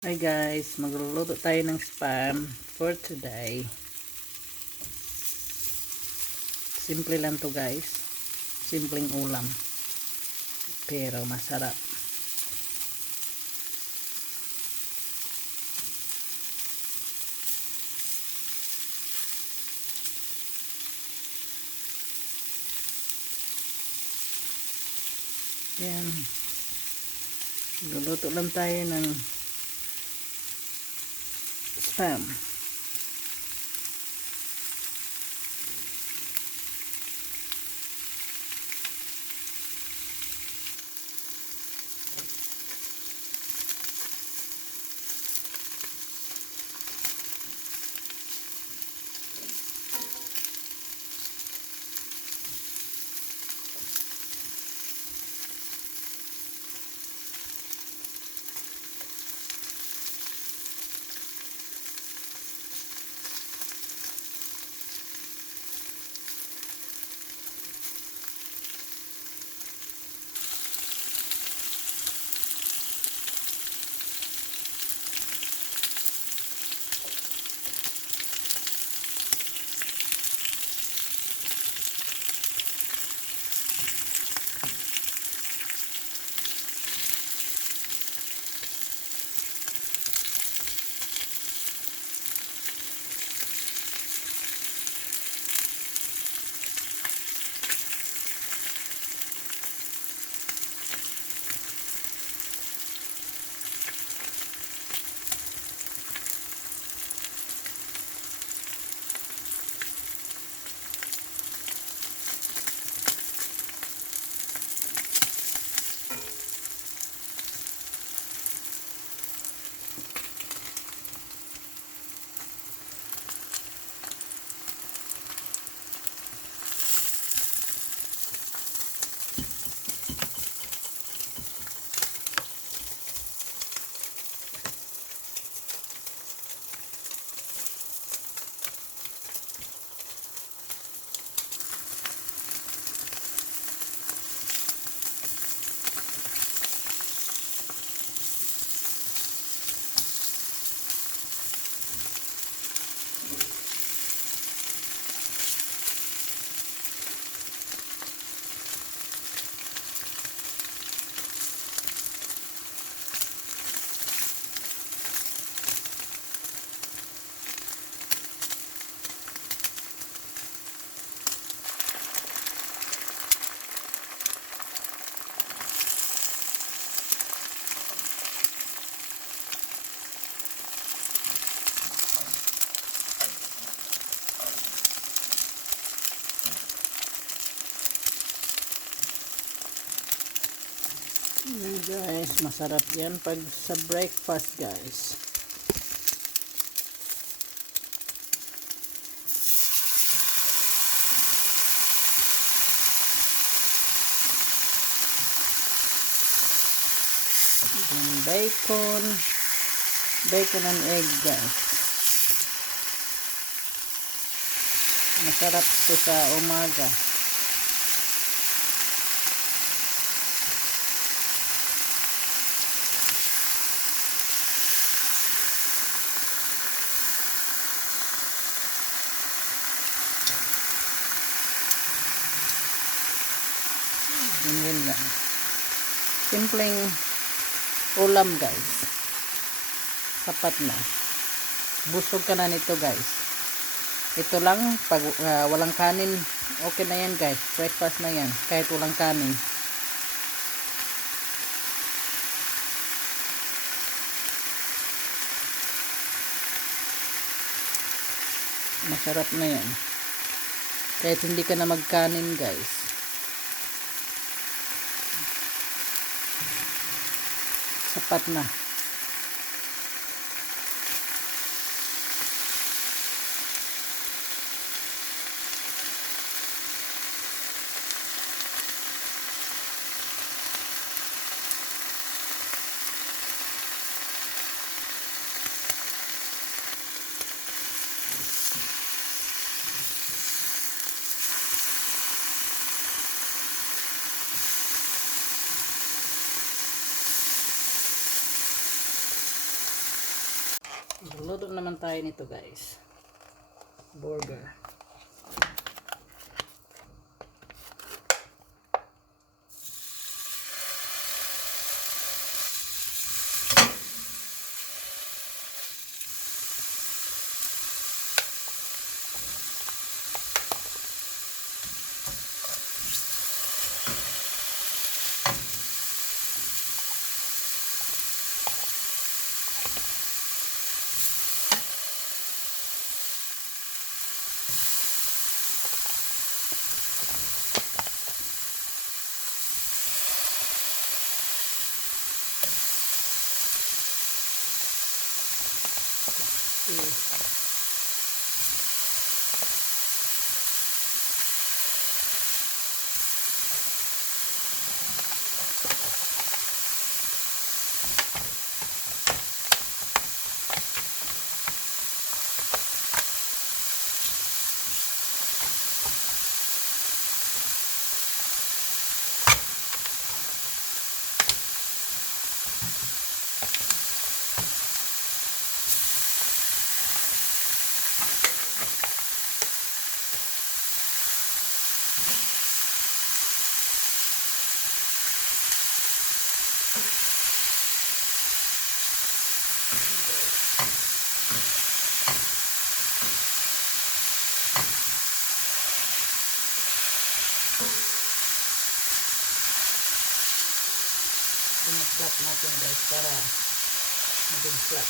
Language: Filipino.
Hi guys, magluluto tayo ng spam for today. Simple lang to guys. Simpleng ulam. Pero masarap. Yan. Magluluto lang tayo ng spam. Yan guys, masarap yan pag sa breakfast guys. Yung bacon and egg guys. Masarap to sa umaga. Yun lang. Simpleng ulam guys. Sapat na. Busog ka na nito guys. Ito lang, pag walang kanin, okay na yan guys. Breakfast na yan, kahit walang kanin. Masarap na yan. Kahit hindi ka na magkanin guys. Sapat na. Luto naman tayo nito guys. Burger. Pinag-flat natin guys para maging flat.